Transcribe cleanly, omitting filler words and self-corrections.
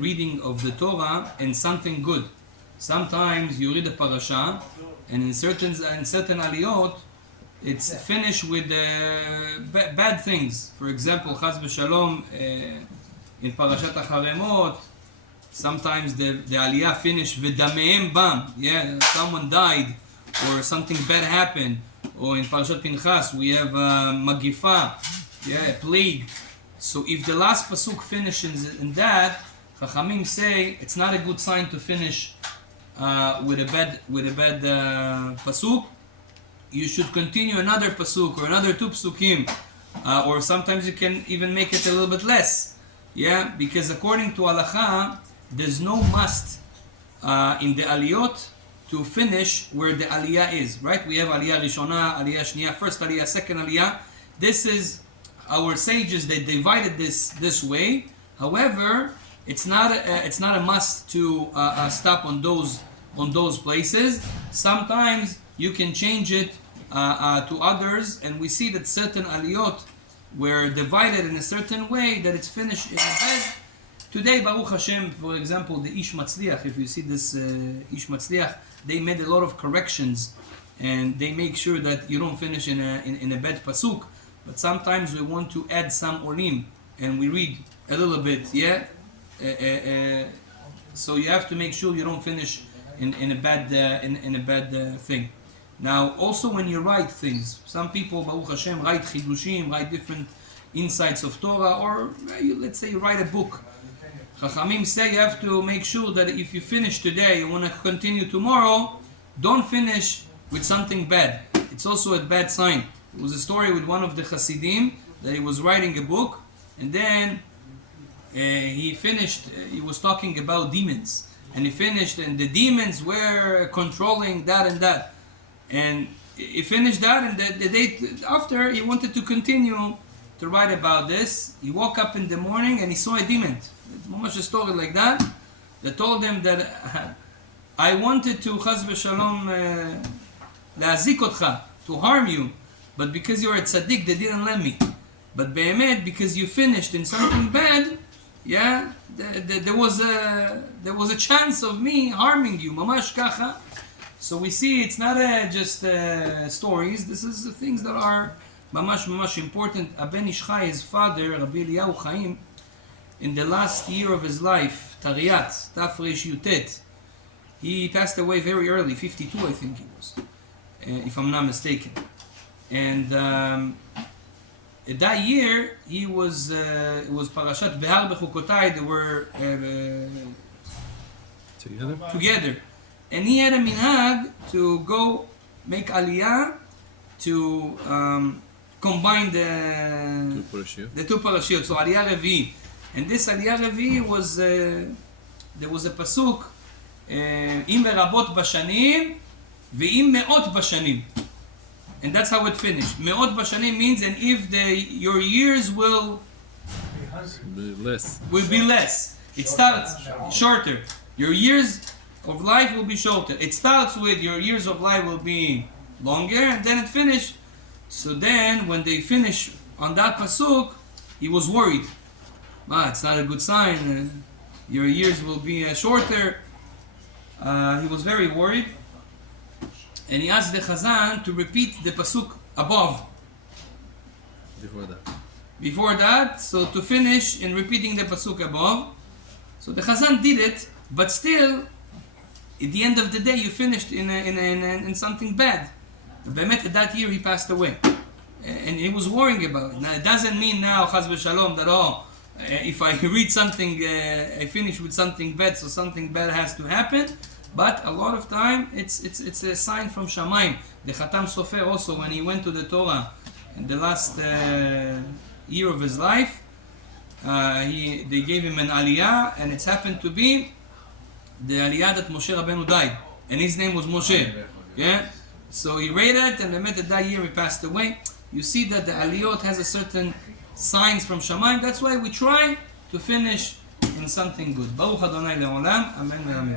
reading of the Torah and something good. Sometimes you read a parasha, and in certain aliyot, it's finished with bad things. For example, Chaz v'Shalom, in Parashat HaCharemot, sometimes the aliyah finished v'dameim bam. Yeah, someone died, or something bad happened. Or in Parashat Pinchas, we have magifa, a plague. So if the last pasuk finishes in that, Chachamim say it's not a good sign to finish with a bad pasuk. You should continue another pasuk or another two pasukim, or sometimes you can even make it a little bit less. Yeah, because according to halacha, there's no must in the aliyot to finish where the aliyah is. Right? We have aliyah rishona, aliyah shniya, first aliyah, second aliyah. This is our sages. They divided this way. However, it's not a must to stop on those places. Sometimes you can change it to others, and we see that certain aliyot were divided in a certain way that it's finished in a bed. Today, Baruch Hashem, for example, the Ish Matzliach, if you see this Ish Matzliach, they made a lot of corrections, and they make sure that you don't finish in a bad pasuk. But sometimes we want to add some olim, and we read a little bit, so you have to make sure you don't finish in a bad thing. Now, also when you write things, some people, Baruch Hashem, write chidushim, write different insights of Torah, or let's say you write a book. Chachamim say you have to make sure that if you finish today, you want to continue tomorrow, don't finish with something bad. It's also a bad sign. There was a story with one of the Hasidim that he was writing a book, and then he finished, he was talking about demons, and he finished, and the demons were controlling that and that. And he finished that, and the day after, he wanted to continue to write about this. He woke up in the morning and he saw a demon. It's almost a story like that. They told him that I wanted to, Chaz v'Shalom, la'azik otcha, to harm you, but because you're a tzaddik, they didn't let me. But be'emet, because you finished in something bad, there was a chance of me harming you, mamash kacha. So we see it's not just stories. This is the things that are mamash important. Aben Ish Chai, his father, Rabbi Eliyahu Chaim, in the last year of his life, Tariyat, Tafresh Yutet, he passed away very early, 52 I think he was, if I'm not mistaken. And that year, it was Parashat Behar Bechukotai, they were together. And he had a minhag to go make aliyah to combine the two parashiyot. So aliyah revi, and this aliyah revi was there was a pasuk im merabot bashanim veim meot bashanim, and that's how it finished. Meot bashanim means, and if your years will be less. It starts shorter. Your years of life will be shorter. It starts with your years of life will be longer, and then it finished. So then, when they finish on that pasuk, he was worried. It's not a good sign. Your years will be shorter. He was very worried, and he asked the Chazan to repeat the pasuk above. Before that, so to finish in repeating the pasuk above. So the Chazan did it, but still, at the end of the day, you finished in something bad. Be'emet, that year he passed away, and he was worrying about it. Now it doesn't mean now, Chaz v'Shalom, that if I read something, I finish with something bad, so something bad has to happen. But a lot of time, it's a sign from Shamayim. The Khatam Sofer also, when he went to the Torah in the last year of his life, they gave him an aliyah, and it's happened to be the aliyah that Moshe Rabbeinu died, and his name was Moshe. So he read it, and that year he passed away. You see that the aliyot has a certain signs from Shamayim. That's why we try to finish in something good. Baruch Adonai le'olam. Amen.